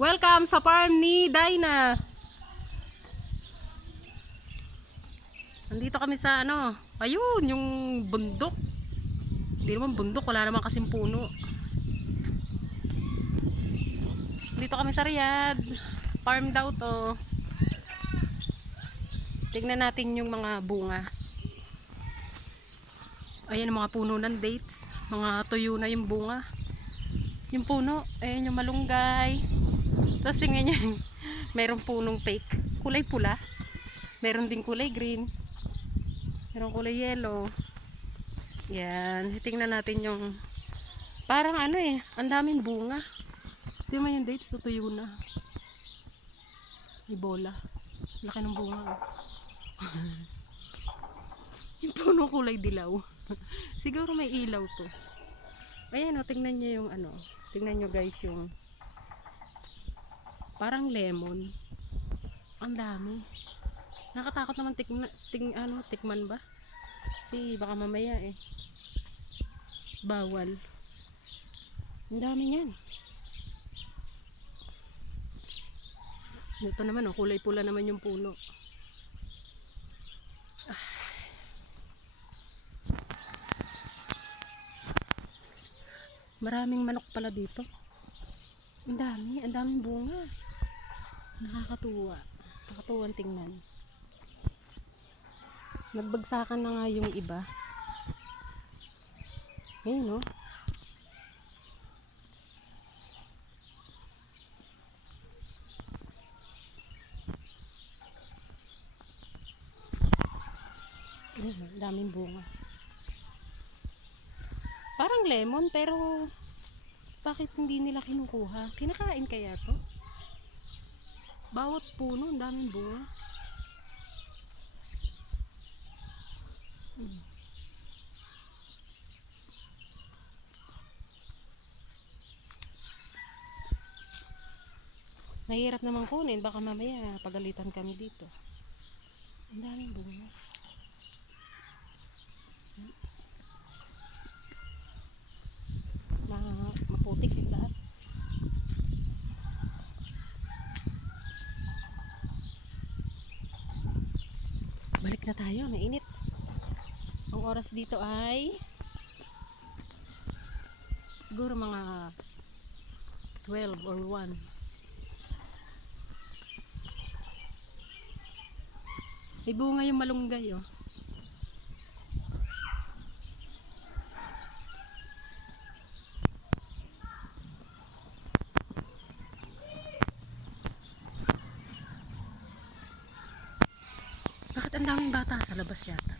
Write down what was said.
Welcome sa farm ni Dina. Nandito kami sa ayun, yung bundok. Hindi naman bundok, wala naman kasing puno. Dito kami sa Riyadh. Farm daw to. Tignan natin yung mga bunga. Ayan yung mga puno ng dates. Mga tuyo na yung bunga. Yung puno, ayan yung malunggay. Tapos tingnan nyo, mayroong punong fake. Kulay pula. Meron din kulay green. Meron kulay yellow. Yan. Tingnan natin yung parang ang daming bunga. Tingnan yung dates, tutuyo na. May bola. Laki ng bunga. Yung puno kulay dilaw. Siguro may ilaw to. Ayan tingnan nyo yung tingnan nyo guys yung parang lemon. Ang dami. Nakatakot naman tikman ba? Kasi baka mamaya bawal. Ang dami niyan. Ito naman kulay pula naman yung puno. Maraming manok pala dito. Ang daming bunga. Nakakatuwa. Nakakatuwang tingnan. Nagbagsakan na nga yung iba. Ayun daming bunga. Parang lemon pero bakit hindi nila kinukuha? Kinakain kaya to? Bawat puno, ang daming bunga. Mahirap naman kunin, baka mamaya pagalitan kami dito. Ang daming bunga. Maputik yung lahat. Balik na tayo, mainit. Ang oras dito ay siguro mga 12 or 1. May bunga yung malunggay Bakit ang daming bata sa labas yata?